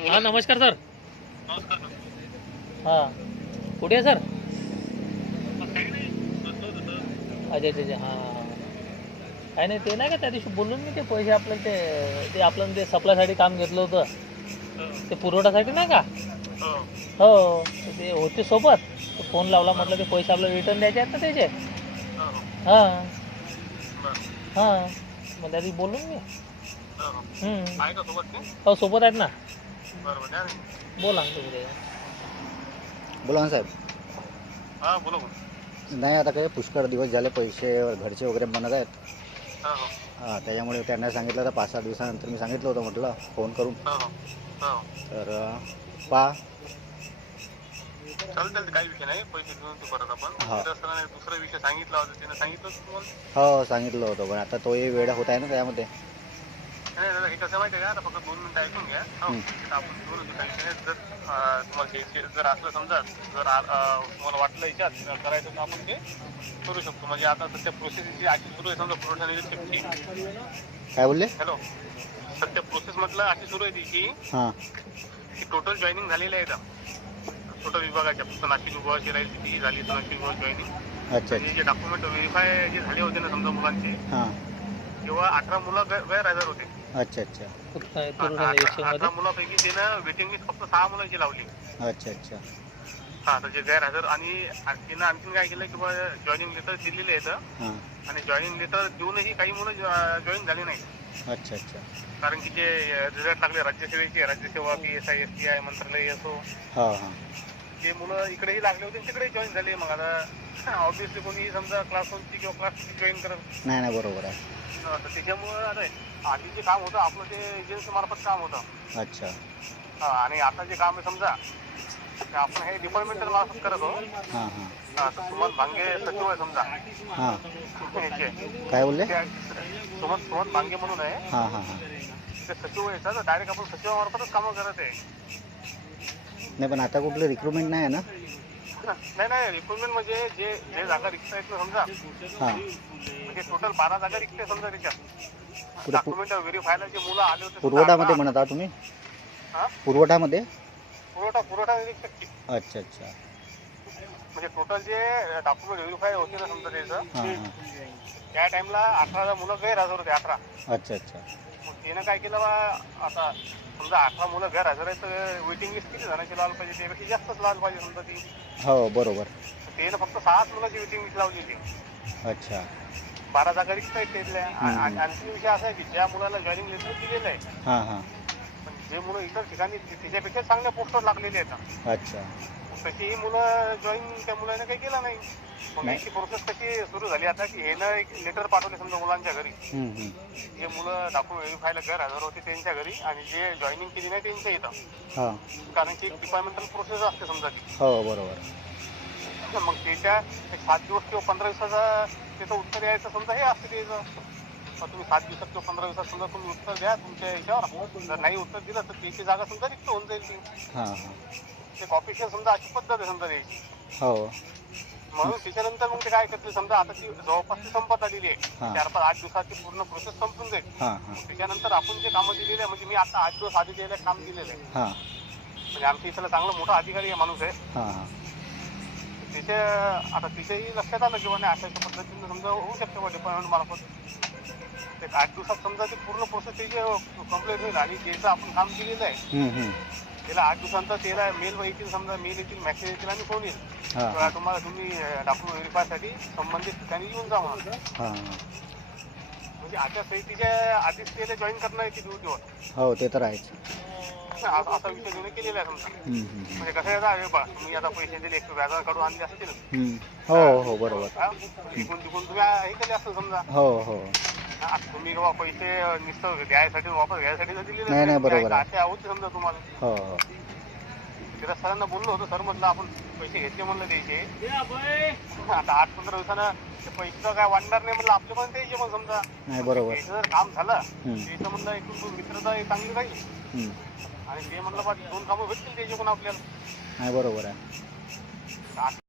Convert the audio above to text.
हा नमस्कार सर. हां. कुठे आहे सर? अच्छा अच्छा अच्छा. हां हां काय नाही ते नाही का त्या दिवशी बोलून मी ते पैसे आपल्याला ते ते आपलं ते सप्लायसाठी काम घेतलं होतं. ते पुरवठ्यासाठी नाही का? हो ते होते सोबत. फोन लावला म्हटलं ते पैसे आपल्याला रिटर्न द्यायचे आहेत ना त्याचे. हां. हां. मग त्या दिवशी बोलून मी. ते? हो सोबत आहेत ना. बोला बोला ना साहेब. हा बोला बोला. नाही आता काय पुष्कळ दिवस झाले पैसे घरचे वगैरे बनत आहेत. हा हो. हा, त्याच्यामुळे त्यांना सांगितलं तर पाच सहा दिवसानंतर मी सांगितलं होतं म्हटलं फोन करून. हा हो. हा हो. तर चालेल चालते काही विषय नाही. पैसे घेऊन ते परत आपण. हा. तिथं सरांनी दुसरा विषय सांगितला होता त्याने सांगितलं होतं तुम्हाला? हो सांगितलं होतं पण आता तोही वेळ होत आहे ना त्यामध्ये. नाही दादा हे कसं माहिती आहे का? आता फक्त दोन मिनिटं ऐकून घ्या. हो. तर आपण दुसरा विषय नाही. जर अं, तुम्हाला घ्यायचे जर असलं समजा जर आ- अं, तुम्हाला वाटलं याच्यात करायचं तर आपण ते करू शकतो. म्हणजे आता सध्या प्रोसेस जी अशी सुरू आहे समजा पुरवठा निरीक्षकची काय बोलले? हॅलो. सध्या प्रोसेस म्हटलं अशी सुरू आहे ती की हां. टोटल जॉईनिंग झालेले आहे टोटल विभागाच्या फक्त नाशिक विभागाची राहील ती झाली तर नाशिक विभाग जॉईनिंग अच्छा आणि जे डॉक्युमेंट व्हेरीफाय जे झाले होते ना समजा मुलांचे हां. तेव्हा अठरा मुलं गै- गैरहजर होते. अच्छा अच्छा. फक्त अठरा मुलांपैकी त्यानं वेटिंग लिस्ट फक्त सहा मुलांची लावली. अच्छा अच्छा. हा जे गैरहजर आणि तिनं आणखीन काय केलं की बा जॉईनिंग लेटर दिलेले आहेत हां. आणि जॉईनिंग लेटर देऊनही काही मुलं जॉईन झाली नाही अच्छा अच्छा. कारण की जे रिझल्ट लागले राज्यसेवेचे राज्यसेवा P S I S T I मंत्रालय असो. हां हां. जे मुलं इकडेही लागले होते तिकडे जॉईन झाले. मग आता ऑब्विसली कोणी समजा क्लास वनची किंवा क्लास जॉईन करत नाही नाही बरोबर आहे. तर त्याच्यामुळं आता आधी जे काम होतं आपलं ते एजन्सी मार्फत काम होतं. अच्छा. हा, आणि आता जे काम आहे समजा ते आपण हे डिपार्टमेंटल मार्फत करत आहोत. हां हां. हा, तर सुमन भांगे सचिव आहे समजा. हां. याचे. काय बोलले? त्या- सुमन सुमन भांगे म्हणून आहे. हां हां हां. ते सचिव आहे तर डायरेक्ट आपण सचिवामार्फतच कामं करत आहे. नाही पण आता कुठलं रिक्रुटमेंट नाही आहे ना? नाही नाही रिक्रुटमेंट म्हणजे जे जे जागा रिक्त आहेत ना समजा. हां. म्हणजे टोटल बारा जागा रिक्त आहे समजा त्याच्यात डॉक्युमेंट व्हेरीफायला जे मुलं आले होते पुरवठामध्ये म्हणत आहात तुम्ही? हा? पुरवठामध्ये? पुरवठा पुरवठा अच्छा अच्छा. म्हणजे टोटल जे डॉक्युमेंट व्हेरीफाय होते ना समजा त्याचं हां हां. त्या टाइमला अठरा मुलं गैरहजर होते अठरा. अच्छा अच्छा. मग त्यानं काय केलं बा आता समजा अठरा मुलं गैरहजर आहेत तर वेटिंग लिस्ट किती जणांची लावली पाहिजे? त्यापेक्षा जास्तच लावली पाहिजे समजा ती. हो बरोबर. तर फक्त सहाच मुलाची वेटिंग लिस्ट लावली होती. अच्छा. बारा जागा रिक्त आहेत त्यातल्या आ- आणखी विषय असा आहे की ज्या मुलाला जॉईनिंग लेटर दिलेलं आहे हां हां. जे मुलं इतर ठिकाणी त्याच्यापेक्षा चांगल्या पोस्टवर लागलेले आहेत अच्छा. तशी ही मुलं जॉईन त्या मुलाने काही केलं नाही. मग नाही. याची प्रोसेस कशी सुरू झाली. आता की हे ना एक लेटर पाठवले समजा मुलांच्या घरी. हम्म, हम्म. जे मुलं डॉक्युमेंट व्हेरीफायला गैरहजर होते त्यांच्या घरी आणि जे जॉईनिंग केली नाही त्यांच्या इथं. हां. कारण की एक डिपार्टमेंटल प्रोसेस असते समजा ती. हो बरोबर. मग त्याच्या एक सात दिवस किंवा पंधरा दिवसाचा त्याचं उत्तर यायचं समजा हे असते त्याचं मग तुम्ही सात दिवसात किंवा पंधरा दिवसात समजा तुम्ही उत्तर द्या तुमच्या याच्यावर. जर नाही उत्तर दिलं तर त्याची जागा समजा रिक्त होऊन जाईल ती. हां एक ऑफिशियल समजा अशी पद्धत आहे समजा द्यायची हो. म्हणून त्याच्यानंतर मग ते काय करते समजा आता ती जवळपास ती संपत आलेली हा. आहे चार पाच आठ दिवसाची पूर्ण प्रोसेस संपून जाईल. हां हां. त्याच्यानंतर आपण जे कामं दिलेले आहे म्हणजे मी आता आठ दिवस आधी दिलेलं काम दिलेलं आहे. हां. म्हणजे आमच्या इथला चांगला मोठा अधिकारी आहे माणूस आहे. हां हां. तिथे आता तिथेही लक्षात आलं किंवा नाही अशा अशा पद्धतीने समजा होऊ शकते बा डिपार्टमेंट मार्फत एक आठ दिवसात समजा ती पूर्ण प्रोसेस त्याची कंप्लीट होईल आणि ज्याचं आपण काम केलेलं आहे. त्याला आठ दिवसानंतर त्याला मेल येतील समजा मेल येतील मेसेज येतील आणि फोन येईल. तुम्हाला तुम्ही डॉक्युमेंट व्हेरीफायसाठी संबंधित ठिकाणी येऊन जा म्हणून. म्हणजे आचारसंहितेच्या आधीच त्याला जॉईन करणार आहे ड्युटीवर हो ते तर आहेच. असा विषय त्याने केलेला आहे समजा. म्हणजे कसं आहे बा तुम्ही आता पैसे दिले एक व्याजाला काढून आणले असतील. हो हो बरोबर. हा? तिकून तुम्ही हे केले असतील समजा. हो हो. हा, तुम्ही बाबा पैसे नुसतं द्यायसाठी वापस घ्यायसाठी तर दिलेले नाही, नाही, बरोबर आहे. असे आहोत समजा तुम्हाला. हो हो. तिला सरांना बोललो होतो सर म्हटलं आपण पैसे घेतले म्हणलं द्यायचे. आता आठ पंधरा दिवसानं ते पैसे काय वाढणार नाही म्हणलं आपले पण द्यायचे मग समजा. नाही बरोबर. जर काम झालं हम्म, त्याचं म्हणलं एकूण दोन मित्रता चांगली राहील. हम्म. आणि ते म्हणलं बा दोन कामं भेटतील त्याचे पण आपल्याला? नाही बरोबर आहे.